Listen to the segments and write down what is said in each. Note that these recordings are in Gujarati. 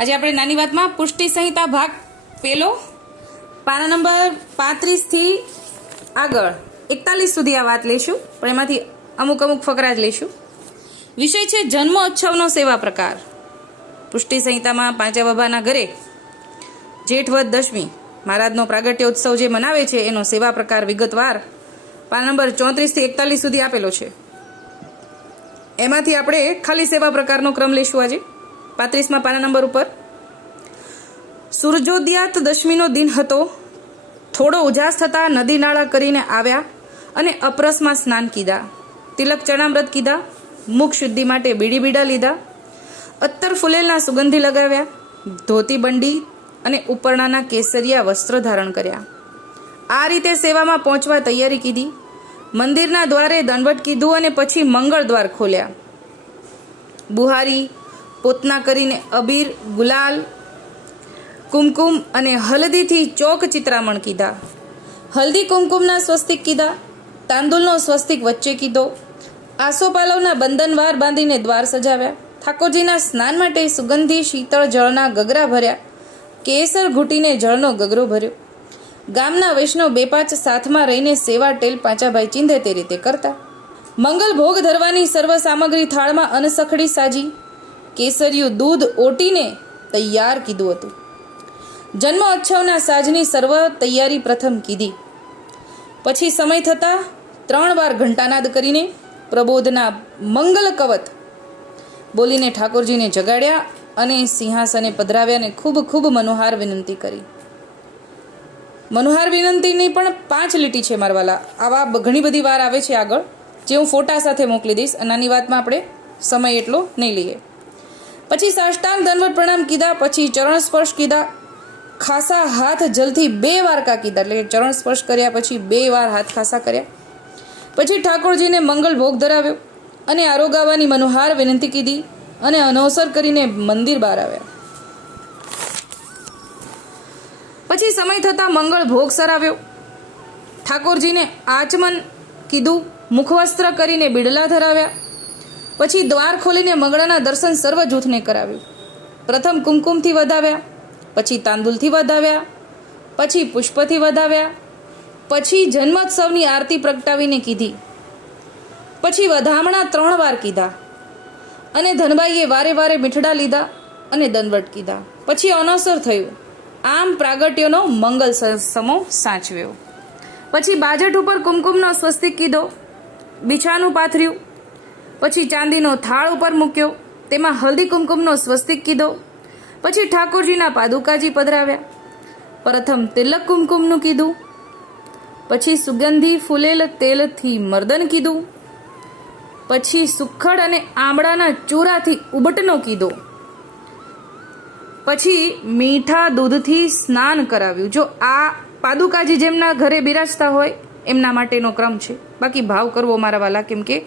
આજે આપણે નાની વાતમાં પુષ્ટિ સંહિતા ભાગ પહેલો પાના નંબર 35 થી આગળ 41 સુધી આ વાત લઈશું, પણ એમાંથી અમુક ફકરા જ લઈશું. વિષય છે જન્મોત્સવનો સેવા પ્રકાર. પુષ્ટિ સંહિતામાં પાંચા બાબાના ઘરે જેઠ વદ દશમી મહારાજનો પ્રાગટ્યોત્સવ જે મનાવે છે એનો સેવા પ્રકાર વિગતવાર પાના નંબર 34 થી 41 સુધી આપેલો છે. એમાંથી આપણે ખાલી સેવા પ્રકારનો ક્રમ લઈશું આજે. 35માં પાના નંબર ઉપર સૂર્યોદયાત દશમીનો દિન હતો. થોડો ઉજાસ થતા નદી નાળા કરીને આવ્યા અને અપરસમાં સ્નાન કીધા, તિલક ચણામૃત કીધા, મુખ શુદ્ધિ માટે બીડી બીડા લીધા, અત્તર ફૂલેલના સુગંધી લગાવ્યા, ધોતી બંડી અને ઉપરણાના કેસરિયા વસ્ત્ર ધારણ કર્યા. આ રીતે સેવામાં પહોંચવા તૈયારી કીધી. મંદિરના દ્વારે દંડવટ કીધું અને પછી મંગળ દ્વાર ખોલ્યા. બુહારી પોતના કરીને અબીર, ગુલાલ, કુમકુમ અને હલ્દીથી ચોક ચિત્રામણ કીધા. હલ્દી કુમકુમના સ્વસ્તિક કીધા, તાંદુલનો સ્વસ્તિક વચ્ચે કીધો. આસોપાલવના બંધનવાર બાંધીને દ્વાર સજાવ્યા. ઠાકોરજીના સ્નાન માટે સુગંધી શીતળ જળના ગગરા ભર્યા. કેસર ઘૂંટીને જળનો ગગરો ભર્યો. ગામના વૈષ્ણવ બે પાંચ સાથમાં રહીને સેવા ટેલ પાંચાભાઈ ચીંધે તે રીતે કરતા. મંગલ ભોગ ધરવાની સર્વ સામગ્રી થાળમાં અનસખડી સાજી. કેસરિયું દૂધ ઓટીને તૈયાર કીધું હતું. જન્મોત્સવના સાજની સર્વ તૈયારી પ્રથમ કીધી. પછી સમય થતાં 3 વાર ઘંટાનાદ કરીને પ્રબોધના મંગલ કવત બોલીને ઠાકોરજીને જગાડ્યા અને સિંહાસને પધરાવ્યા અને ખૂબ ખૂબ મનોહાર વિનંતી કરી. મનોહાર વિનંતીની પણ 5 લીટી છે મારવાલા. આવા ઘણી બધી વાર આવે છે આગળ, જે હું ફોટા સાથે મોકલી દઈશ. નાની વાતમાં આપણે સમય એટલો નહીં લઈએ. પછી સાષ્ટાંગ દંડવત પ્રણામ કીધા. પછી ચરણ સ્પર્શ કીધા. ખાસા હાથ જલથી 2 વાર કીધા, એટલે ચરણ સ્પર્શ કર્યા પછી 2 વાર હાથ ખાસા કર્યા. પછી ઠાકોરજીને મંગલ ભોગ ધરાવ્યો અને આરોગાવાની મનોહાર વિનંતી કીધી અને અનવસર કરીને મંદિર બહાર આવ્યા. પછી સમય થતાં મંગળ ભોગ સરાવ્યો. ઠાકોરજીને આચમન કીધું, મુખવસ્ત્ર કરીને બિડલા ધરાવ્યા. પછી દ્વાર ખોલીને મંગળાના દર્શન સર્વ જૂથને કરાવ્યું. પ્રથમ કુમકુમથી વધાવ્યા, પછી તાંદુલથી વધાવ્યા, પછી પુષ્પથી વધાવ્યા, પછી જન્મોત્સવની આરતી પ્રગટાવીને કીધી. પછી વધામણા 3 વાર કીધા અને ધનબાઈએ વારે વારે મીઠડા લીધા અને દંડવટ કીધા. પછી અનવસર થયું. આમ પ્રાગટ્યનો મંગલ સમો સાચવ્યો. પછી બાજટ ઉપર કુમકુમનો સ્વસ્તિક કીધો, બીછાનું પાથર્યું. પછી ચાંદીનો થાળ ઉપર મૂક્યો, તેમાં હલ્દી કુમકુમનો સ્વસ્તિક કીધો. પછી ઠાકોરજીના પાદુકાજી પધરાવ્યા. પ્રથમ તિલક કુમકુમનું કીધું. પછી સુગંધી ફૂલેલ તેલથી મર્દન કીધું. પછી સુખડ અને આંબળાના ચૂરાથી ઉબટનો કીધો. પછી મીઠા દૂધથી સ્નાન કરાવ્યું. જો આ પાદુકાજી જેમના ઘરે બિરાજતા હોય એમના માટેનો ક્રમ છે. બાકી ભાવ કરવો મારા વાલા, કેમ કે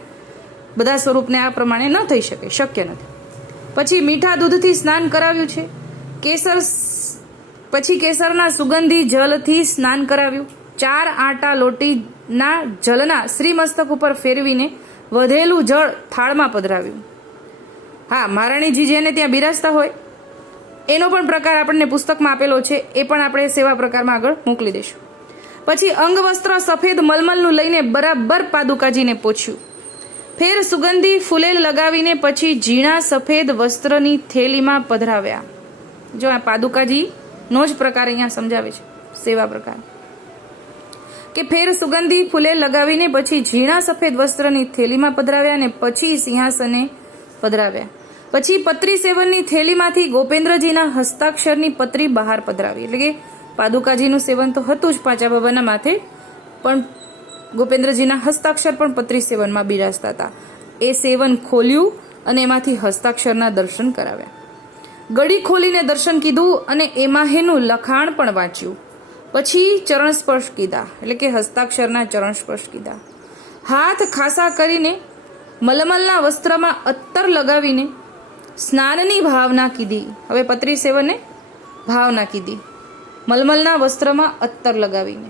બધા સ્વરૂપને આ પ્રમાણે ન થઈ શકે, શક્ય નથી. પછી મીઠા દૂધથી સ્નાન કરાવ્યું છે. પછી કેસરના સુગંધી જલથી સ્નાન કરાવ્યું. 4 આટા લોટીના જલના શ્રી મસ્તક ઉપર ફેરવીને વધેલું જળ થાળમાં પધરાવ્યું. હા, મહારાણીજી જેને ત્યાં બિરાજતા હોય એનો પણ પ્રકાર આપણને પુસ્તકમાં આપેલો છે, એ પણ આપણે સેવા પ્રકારમાં આગળ મોકલી દઈશું. પછી અંગવસ્ત્ર સફેદ મલમલનું લઈને બરાબર પાદુકાજીને પોછ્યું. ફેર સુગંધી ફૂલેલ લગાવીને પછી ઝીણા સફેદ વસ્ત્રની થેલીમાં પધરાવ્યા. જો આ પાદુકાજીનો જ પ્રકાર અહીંયા સમજાવે છે સેવા પ્રકાર, કે ફેર સુગંધી ફૂલેલ લગાવીને પછી ઝીણા સફેદ વસ્ત્રની થેલીમાં પધરાવ્યા અને પછી સિંહાસને પધરાવ્યા. પછી પત્રી સેવનની થેલીમાંથી ગોપેન્દ્રજીના હસ્તાક્ષરની પત્રી બહાર પધરાવી. એટલે કે પાદુકાજીનું સેવન તો હતું જ પાંચા બાબાના માથે, પણ ગોપેન્દ્રજીના હસ્તાક્ષર પણ પત્રી સેવનમાં બિરાજતા હતા. એ સેવન ખોલ્યું અને એમાંથી હસ્તાક્ષરના દર્શન કરાવ્યા. ગળી ખોલીને દર્શન કીધું અને એમાંહેનું લખાણ પણ વાંચ્યું. પછી ચરણ સ્પર્શ કીધા, એટલે કે હસ્તાક્ષરના ચરણ સ્પર્શ કીધા. હાથ ખાસા કરીને મલમલના વસ્ત્રમાં અત્તર લગાવીને સ્નાનની ભાવના કીધી. હવે પત્રી સેવને ભાવના કીધી, મલમલના વસ્ત્રમાં અત્તર લગાવીને.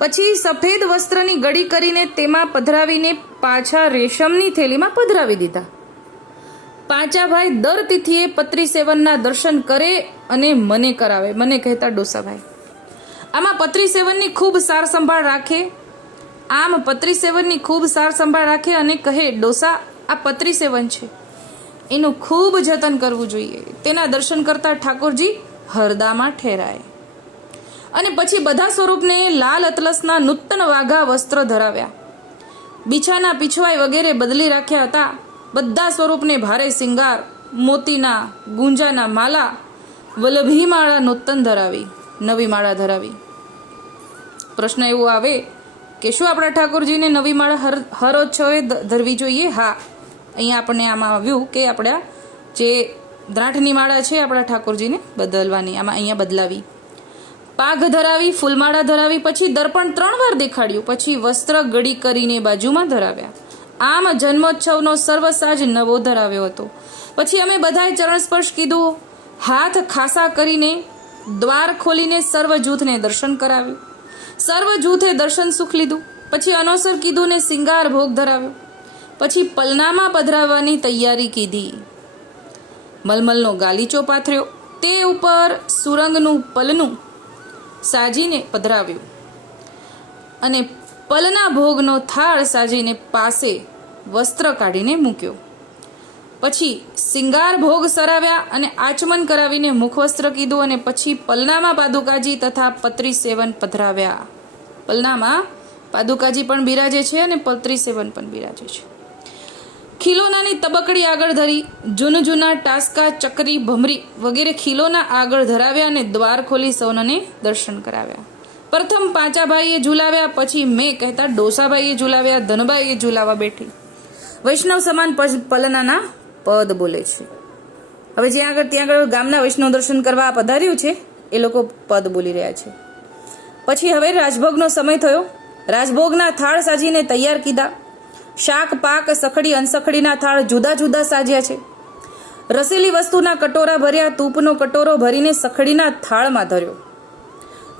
પછી સફેદ વસ્ત્રની ગળી કરીને તેમાં પધરાવીને પાછા રેશમની થેલીમાં પધરાવી દીધા. પાંચાભાઈ દર તિથિએ પત્રી સેવનના દર્શન કરે અને મને કરાવે, મને કહેતા ડોસાભાઈ. આમાં પત્રી સેવનની ખૂબ સાર સંભાળ રાખે, પત્રી સેવનની ખૂબ સાર સંભાળ રાખે અને કહે, ડોસા આ પત્રી સેવન છે, એનું ખૂબ જતન કરવું જોઈએ. તેના દર્શન કરતા ઠાકોરજી હરદામાં ઠેરાય. અને પછી બધા સ્વરૂપને લાલ અતલસના નૂતન વાઘા વસ્ત્ર ધરાવ્યા, બીછાના પીછવાઈ વગેરે બદલી રાખ્યા હતા. બધા સ્વરૂપને ભારે સિંગાર, મોતીના ગુંજાના માલા, વલ્લભી માળા નૂતન ધરાવી, નવી માળા ધરાવી. પ્રશ્ન એવો આવે કે શું આપણા ઠાકોરજીને નવી માળા હર ઉત્સવે ધરવી જોઈએ? હા, અહીંયા આપણને આમાં આવ્યું કે આપણા જે દ્રાંઠની માળા છે આપણા ઠાકોરજીને બદલવાની, આમાં અહીંયા બદલાવી. પાઘ ધરાવી, ફૂલમાળા ધરાવી, પછી દર્પણ 3 વાર દેખાડ્યું, પછી વસ્ત્ર ગડી કરીને બાજુમાં ધરાવ્યા. આમ જન્મોત્સવનો સર્વસાજ નવો ધરાવ્યો હતો. પછી અમે બધાએ ચરણ સ્પર્શ કીધું, હાથ ખાસા કરીને દ્વાર ખોલીને સર્વ જૂથને દર્શન કરાવ્યું. સર્વ જૂથે દર્શન સુખ લીધું. પછી અનોસર કીધું ને સિંગાર ભોગ ધરાવ્યો. પછી પલનામાં પધરાવવાની તૈયારી કીધી. મલમલનો ગાલીચો પાથર્યો, તે ઉપર સુરંગનું પલનું સાજીને પધરાવ્યું અને પલના ભોગનો થાળ સાજીને પાસે વસ્ત્ર કાઢીને મૂક્યો. પછી સિંગાર ભોગ સરાવ્યા અને આચમન કરાવીને મુખવસ્ત્ર કીધું અને પછી પલનામાં પાદુકાજી તથા પત્રી સેવન પધરાવ્યા. પલનામાં પાદુકાજી પણ બિરાજે છે અને પત્રી સેવન પણ બિરાજે છે. ખીલોનાની તબકડી આગળ ધરી, જૂના ટાસકા, ચકરી, ભમરી વગેરે ખીલોના આગળ ધરાવ્યા અને દ્વાર ખોલી સૌને દર્શન કરાવ્યા. પ્રથમ પાંચાભાઈએ ઝુલાવ્યા, પછી મેં કહેતા ડોસાભાઈએ ઝુલાવ્યા. ધનબાઈએ ઝુલાવા બેઠી. વૈષ્ણવ સમાન પલનાના પદ બોલે છે. હવે ત્યાં આગળ ગામના વૈષ્ણવ દર્શન કરવા પધાર્યું છે એ લોકો પદ બોલી રહ્યા છે. પછી હવે રાજભોગનો સમય થયો. રાજભોગના થાળ સાજીને તૈયાર કીધા. શાક, પાક, સખડી, અનસખડીના થાળ જુદા જુદા સાજ્યા છે. રસેલી વસ્તુના કટોરા ભર્યા. તૂપનો કટોરો ભરીને સખડીના થાળમાં ધર્યો.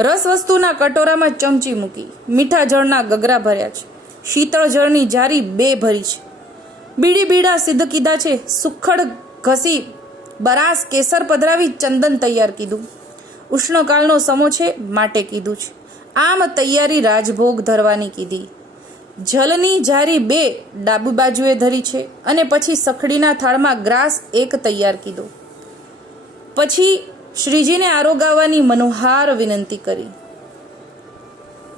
રસ વસ્તુના કટોરામાં ચમચી મૂકી. મીઠા જળના ગગરા ભર્યા છે. શીતળ જળની જારી 2 ભરી છે. બીડી બીડા સિદ્ધ કીધા છે. સુખડ ઘસી બરાસ કેસર પધરાવી ચંદન તૈયાર કીધું. ઉષ્ણકાળનો સમો છે માટે કીધું છે. આમ તૈયારી રાજભોગ ધરવાની કીધી. જલની જારી 2 ડાબી બાજુએ ધરી છે અને પછી સખડીના થાળમાં ગ્રાસ 1 તૈયાર કીધો. પછી શ્રીજીને આરોગાવવાની મનોહાર વિનંતી કરી.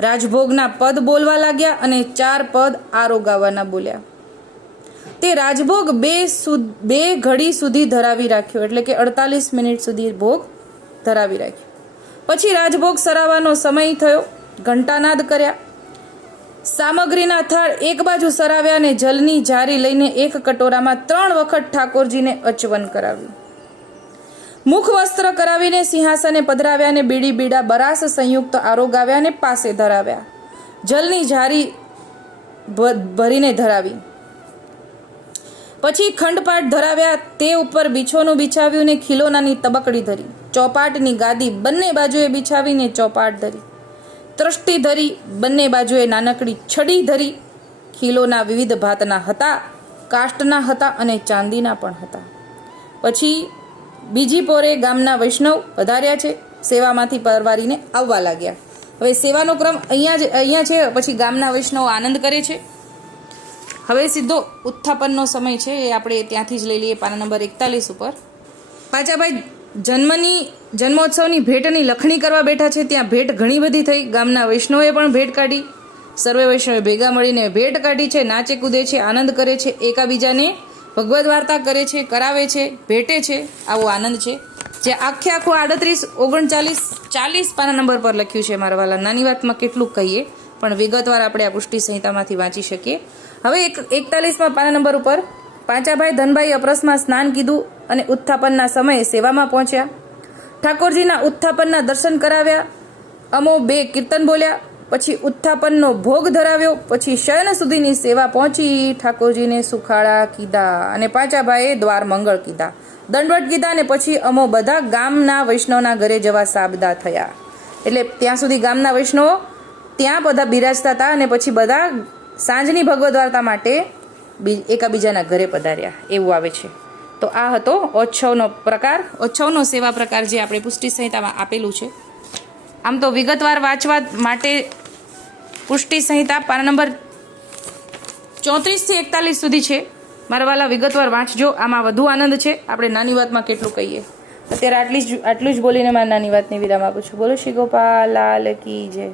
રાજભોગના પદ બોલવા લાગ્યા અને 4 પદ આરોગાવાના બોલ્યા. તે રાજભોગ 2 ઘડી સુધી ધરાવી રાખ્યો, એટલે કે 48 મિનિટ સુધી ભોગ ધરાવી રાખ્યો. પછી રાજભોગ સરાવવાનો સમય થયો. ઘંટાનાદ કર્યા. સામગ્રીના થાળ એક બાજુ સરાવ્યા અને જલની જારી લઈને 1 કટોરામાં 3 વખત ઠાકોરજીને અચવન કરાવ્યું. મુખ વસ્ત્ર કરાવીને સિંહાસને પધરાવ્યા અને બીડી બીડા બરાસ સંયુક્ત આરોગાવ્યા અને પાસે ધરાવ્યા. જલની જારી ભરીને ધરાવી. પછી ખંડપાટ ધરાવ્યા. તે ઉપર બીછોનું બિછાવ્યું ને ખીલોનાની તબકડી ધરી. ચોપાટની ગાદી બંને બાજુએ બિછાવીને ચોપાટ ધરી. ત્રષ્ટિ ધરી. બંને બાજુએ નાનકડી છડી ધરી. ખીલોના વિવિધ ભાતના હતા, કાષ્ટના હતા અને ચાંદીના પણ હતા. પછી બીજી પોરે ગામના વૈષ્ણવ પધાર્યા છે. સેવામાંથી પરવારીને આવવા લાગ્યા. હવે સેવાનો ક્રમ અહીંયા છે. પછી ગામના વૈષ્ણવ આનંદ કરે છે. હવે સીધો ઉત્થાપનનો સમય છે, એ આપણે ત્યાંથી જ લઈ લઈએ પાના નંબર 41 ઉપર. પાંચાભાઈ જન્મોત્સવની ભેટની લખણી કરવા બેઠા છે. ત્યાં ભેટ ઘણી બધી થઈ. ગામના વૈષ્ણવે પણ ભેટ કાઢી. સર્વે વૈષ્ણવે ભેગા મળીને ભેટ કાઢી છે. નાચે કૂદે છે, આનંદ કરે છે, એકાબીજાને ભગવદ વાર્તા કરે છે, કરાવે છે, ભેટે છે. આવો આનંદ છે જે આખું 38, 39, 40 પાના નંબર પર લખ્યું છે. મારા વાલા, નાની વાતમાં કેટલું કહીએ, પણ વિગતવાર આપણે આ પુષ્ટિ સંહિતામાંથી વાંચી શકીએ. હવે 41માં પાના નંબર ઉપર પાંચાભાઈ ધનભાઈ અપરસમાં સ્નાન કીધું અને ઉત્થાપનના સમયે સેવામાં પહોંચ્યા. ઠાકોરજીના ઉત્થાપનના દર્શન કરાવ્યા. અમો 2 કીર્તન બોલ્યા. પછી ઉત્થાપનનો ભોગ ધરાવ્યો. પછી શયન સુધીની સેવા પહોંચી ઠાકોરજીને સુખાળા કીધા અને પાંચાભાઈએ દ્વાર મંગળ કીધા, દંડવટ કીધા અને પછી અમો બધા ગામના વૈષ્ણવના ઘરે જવા સાબદા થયા. એટલે ત્યાં સુધી ગામના વૈષ્ણવો ત્યાં બધા બિરાજતા હતા અને પછી બધા સાંજની ભગવદ વાર્તા માટે એકાબીજાના ઘરે પધાર્યા. એવું આવે છે. તો આ હતો ઓચ્છવનો પ્રકાર, ઓચ્છવનો સેવા પ્રકાર જે આપણે પુષ્ટિ સંહિતામાં આપેલું છે. આમ તો વિગતવાર વાંચવા માટે પુષ્ટિ સંહિતા પાના નંબર 34 થી 41 સુધી છે. મારા વાલા વિગતવાર વાંચજો, આમાં વધુ આનંદ છે. આપણે નાની વાતમાં કેટલું કહીએ. અત્યારે આટલું જ બોલીને મારા નાની વાતને વિરામ આપું છું. બોલો શ્રી ગોપાલ લાલ કી જય.